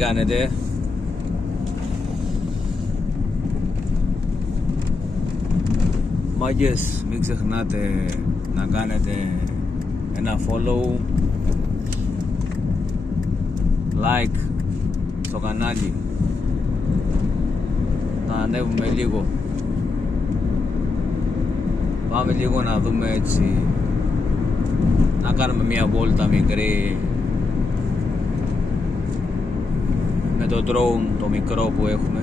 κάνετε? Μάγκες, μην ξεχνάτε να κάνετε ένα follow, like στο κανάλι. Θα ανέβουμε λίγο. Πάμε λίγο να δούμε έτσι, να κάνουμε μια βόλτα μικρή με το drone το μικρό που έχουμε.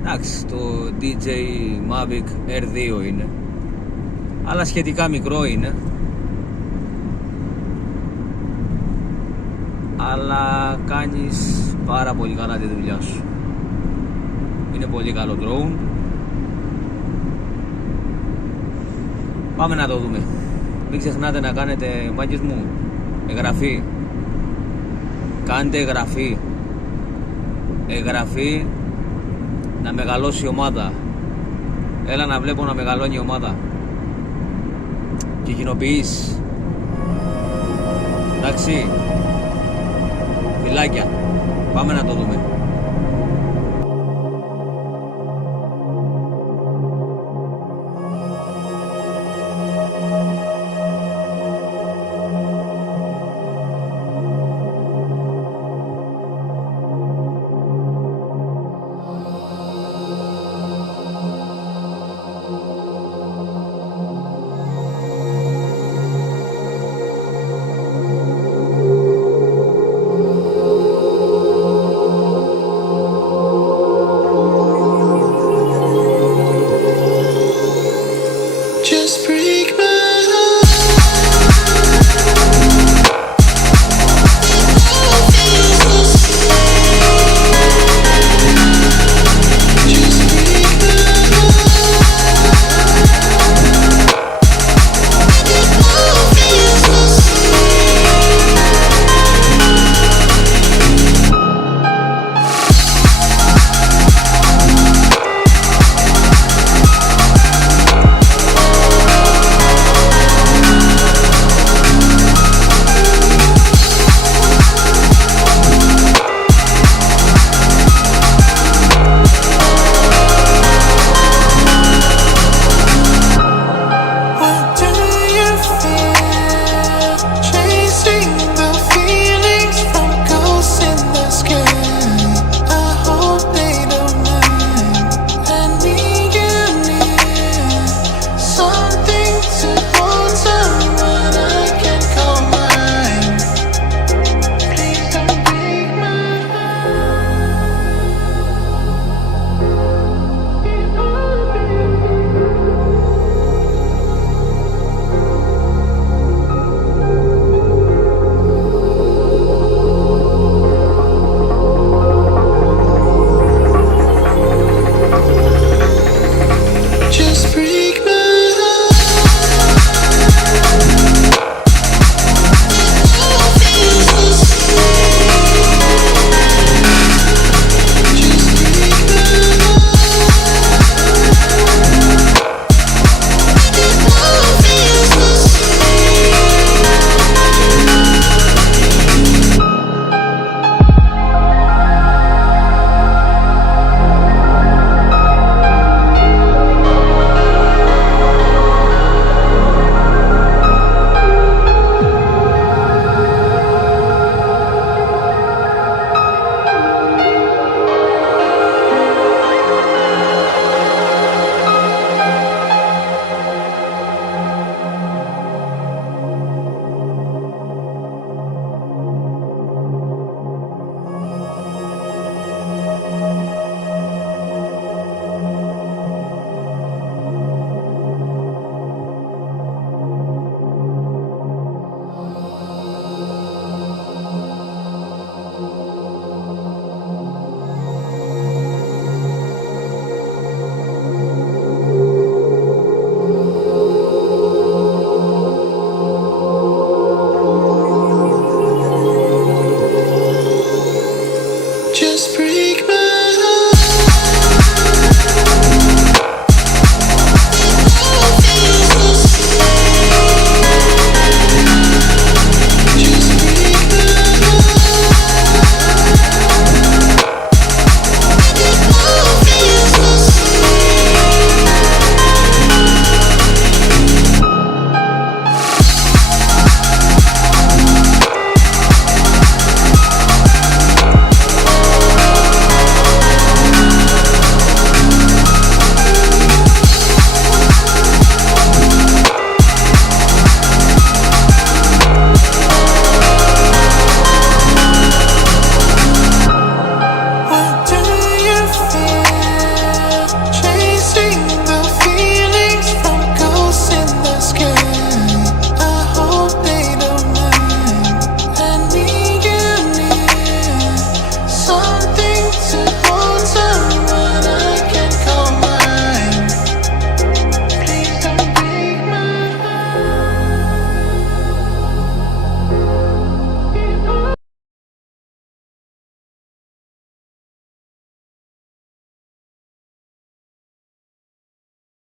Εντάξει, το DJ mavic R2 είναι, αλλά σχετικά μικρό είναι, αλλά κάνεις πάρα πολύ καλά τη δουλειά σου. Είναι πολύ καλό drone. Πάμε να το δούμε. Μην ξεχνάτε να κάνετε, μάγκες μου, εγγραφή. Κάντε εγγραφή. Εγγραφή, να μεγαλώσει η ομάδα. Έλα να βλέπω να μεγαλώνει η ομάδα. Και κοινοποιείς. Εντάξει. Φιλάκια. Πάμε να το δούμε.